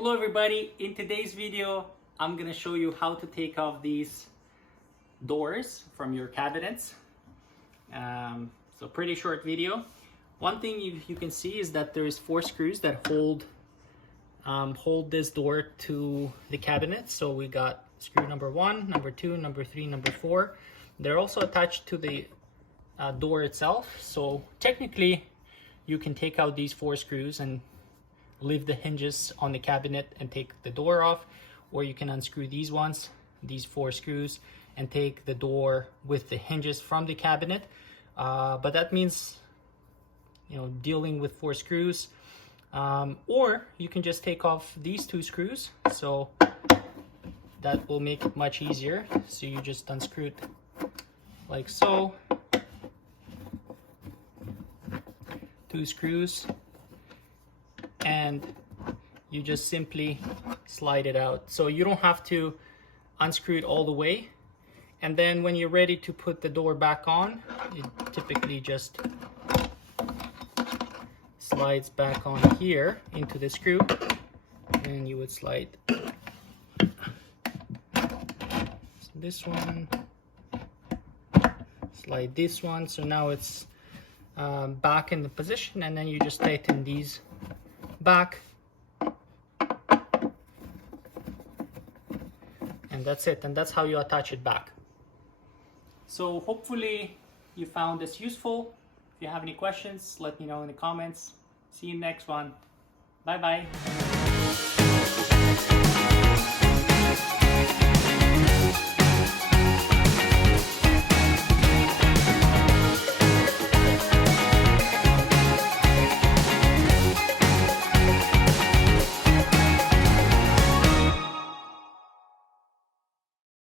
Hello everybody, in today's video I'm gonna show you how to take off these doors from your cabinets. So pretty short video. One thing you can see is that there's 4 screws that hold this door to the cabinet. So we got screw number 1, number 2, number 3, number 4. They're also attached to the door itself. So technically you can take out these 4 screws and leave the hinges on the cabinet and take the door off, or you can unscrew these ones, these 4 screws, and take the door with the hinges from the cabinet. But that means, dealing with 4 screws, or you can just take off these 2 screws. So that will make it much easier. So you just unscrew it like so. 2 screws, and you just simply slide it out. So you don't have to unscrew it all the way. And then when you're ready to put the door back on, it typically just slides back on here into the screw, and you would slide this one, slide this one. So now it's back in the position, and then you just tighten these back, and that's it. And that's how you attach it back. So hopefully you found this useful. If you have any questions, let me know in the comments. See you next one. Bye bye.